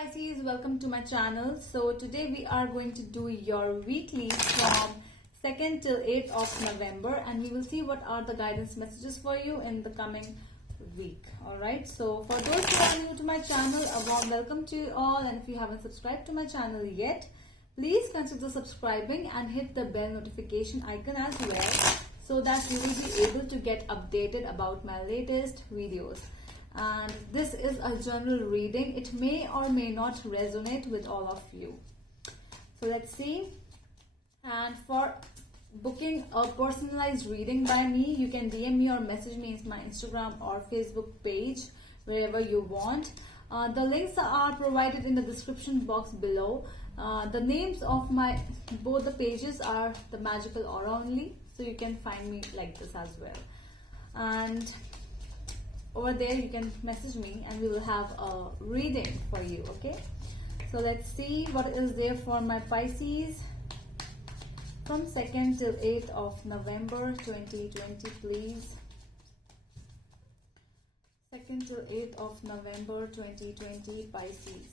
Pisces, welcome to my channel. So today we are going to do your weekly from 2nd till 8th of November, and we will see what are the guidance messages for you in the coming week. Alright, so for those who are new to my channel, a warm welcome to you all, and if you haven't subscribed to my channel yet, please consider subscribing and hit the bell notification icon as well, so that you will be able to get updated about my latest videos. And this is a general reading. It may or may not resonate with all of you. So let's see. And for booking a personalized reading by me, you can DM me or message me in my Instagram or Facebook page, wherever you want. The links are provided in the description box below. The names of both the pages are the Magical Aura only, so you can find me like this as well. And over there you can message me and we will have a reading for you. Okay, so let's see what is there for my Pisces from 2nd till 8th of November 2020, please. 2nd till 8th of November 2020, Pisces.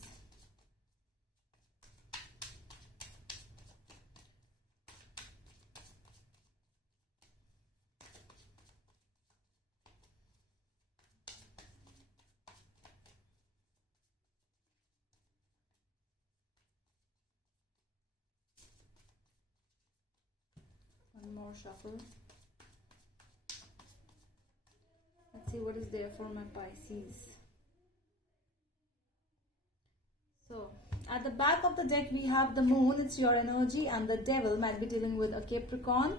One more shuffle. Let's see what is there for my Pisces. So at the back of the deck we have the Moon, it's your energy, and the Devil might be dealing with a Capricorn.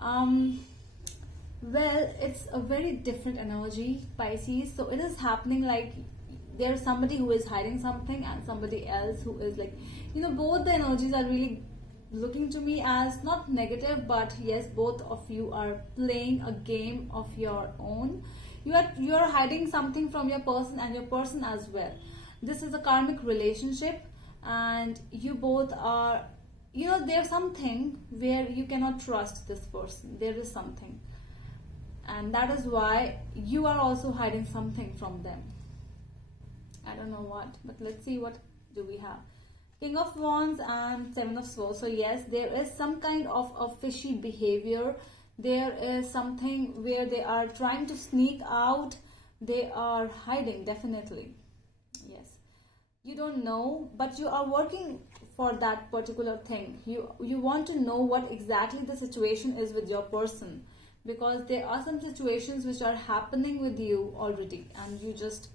Well, it's a very different energy, Pisces. So it is happening like there's somebody who is hiding something and somebody else who is like, both the energies are really looking to me as not negative, but yes, both of you are playing a game of your own. You are hiding something from your person and your person as well. This is a karmic relationship, and you both are, there's something where you cannot trust this person. There is something, and that is why you are also hiding something from them. I don't know what, but let's see what do we have. King of Wands and Seven of Swords. So yes, there is some kind of a fishy behavior. There is something where they are trying to sneak out. They are hiding, definitely. Yes. You don't know, but you are working for that particular thing. You want to know what exactly the situation is with your person, because there are some situations which are happening with you already, and you just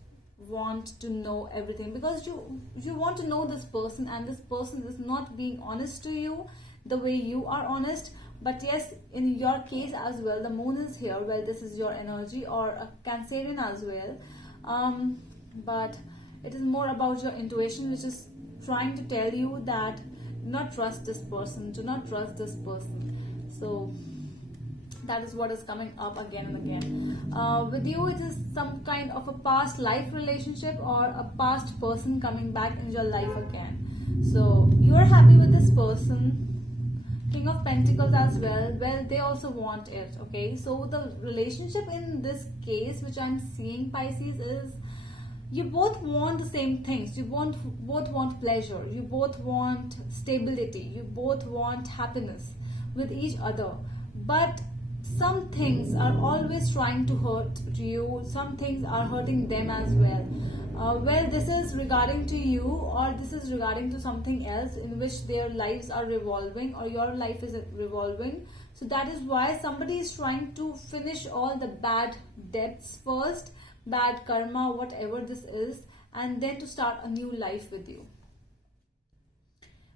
want to know everything because you want to know this person, and this person is not being honest to you the way you are honest. But yes, in your case as well, the Moon is here. Well, this is your energy, or a Cancerian as well, but it is more about your intuition, which is trying to tell you that do not trust this person, do not trust this person. So that is what is coming up again and again. With you, it is some kind of a past life relationship or a past person coming back in your life again. So you are happy with this person. King of Pentacles as well. Well, they also want it. Okay, so the relationship in this case, which I'm seeing, Pisces, is you both want the same things. You both want pleasure. You both want stability. You both want happiness with each other. But some things are always trying to hurt you. Some things are hurting them as well. Well, this is regarding to you, or this is regarding to something else in which their lives are revolving, or your life is revolving. So that is why somebody is trying to finish all the bad debts first, bad karma, whatever this is, and then to start a new life with you.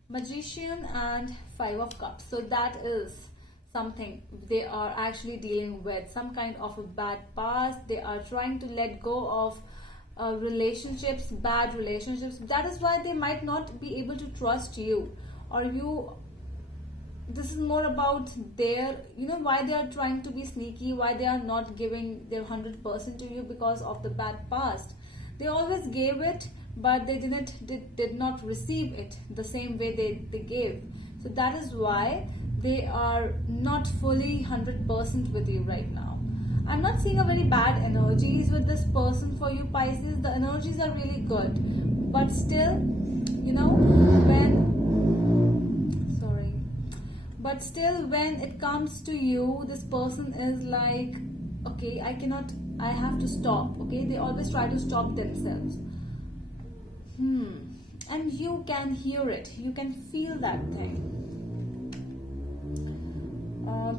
Magician and Five of Cups. So that is something they are actually dealing with, some kind of a bad past. They are trying to let go of relationships, bad relationships. That is why they might not be able to trust you, or you. This is more about their, why they are trying to be sneaky, why they are not giving their 100% to you, because of the bad past. They always gave it, but they did not receive it the same way they gave. So that is why they are not fully 100% with you right now. I'm not seeing a very bad energies with this person for you, Pisces. The energies are really good. but still, you know, when sorry but still when it comes to you, this person is like, okay, I have to stop. Okay, they always try to stop themselves. And you can hear it, you can feel that thing.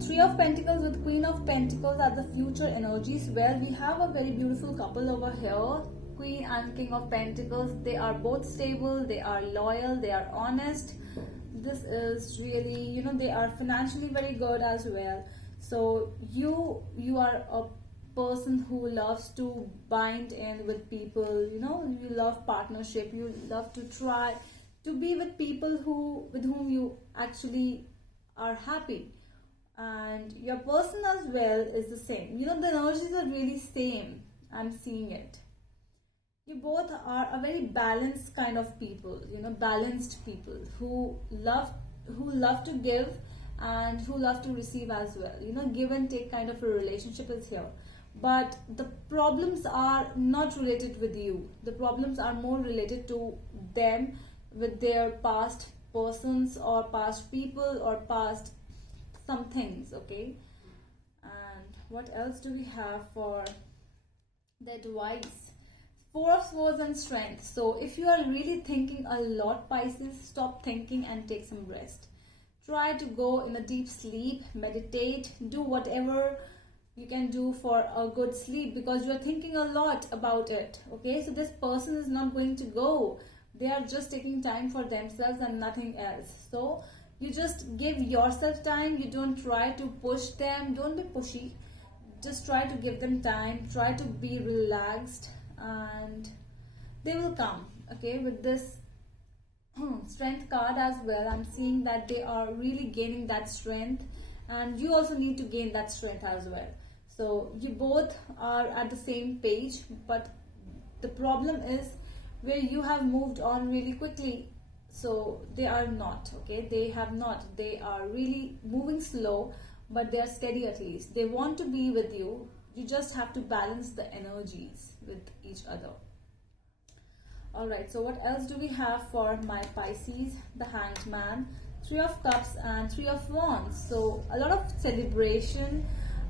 Three of Pentacles with Queen of Pentacles are the future energies. Well, we have a very beautiful couple over here, Queen and King of Pentacles. They are both stable, they are loyal, they are honest. This is really, you know, they are financially very good as well. So you are a person who loves to bind in with people, you know, you love partnership, you love to try to be with people with whom you actually are happy. And your person as well is the same, you know, the energies are really same. I'm seeing it. You both are a very balanced kind of people, you know, balanced people who love to give and who love to receive as well. You know, give and take kind of a relationship is here. But the problems are not related with you. The problems are more related to them with their past persons or past people or past some things, okay? And what else do we have for the advice? Four of Swords and Strength. So if you are really thinking a lot, Pisces, stop thinking and take some rest. Try to go in a deep sleep, meditate, do whatever you can do for a good sleep, because you're thinking a lot about it. Okay, so this person is not going to go. They are just taking time for themselves and nothing else. So you just give yourself time. You don't try to push them. Don't be pushy. Just try to give them time. Try to be relaxed and they will come. Okay, with this strength card as well, I'm seeing that they are really gaining that strength, and you also need to gain that strength as well. So you both are at the same page, but the problem is where you have moved on really quickly, so they are not. Okay, they have not. They are really moving slow, but they are steady. At least they want to be with you. You just have to balance the energies with each other. Alright, so what else do we have for my Pisces? The Hanged Man, Three of Cups and Three of Wands. So a lot of celebration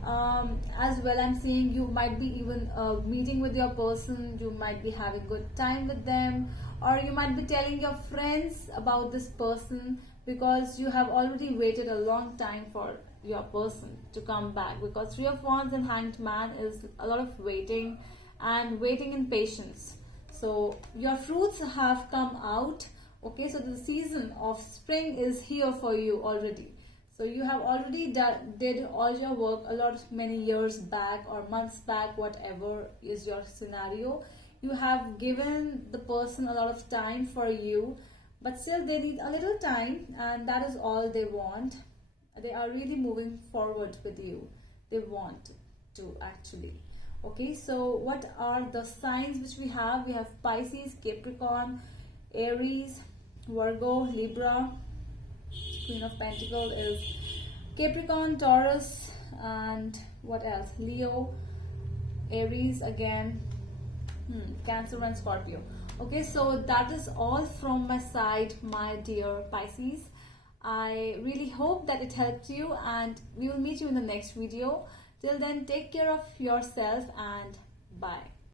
as well. I'm seeing you might be even meeting with your person. You might be having good time with them, or you might be telling your friends about this person because you have already waited a long time for your person to come back, because Three of Wands and Hanged Man is a lot of waiting and waiting in patience. So your fruits have come out. Okay, so the season of spring is here for you already. So you have already did all your work a lot many years back or months back, whatever is your scenario. You have given the person a lot of time for you, but still they need a little time, and that is all they want. They are really moving forward with you. They want to actually. Okay, so what are the signs which we have? We have Pisces, Capricorn, Aries, Virgo, Libra. Queen of Pentacles is Capricorn, Taurus, and what else? Leo, Aries again, Cancer and Scorpio. Okay, so that is all from my side, my dear Pisces. I really hope that it helped you, and we will meet you in the next video. Till then, take care of yourself and bye.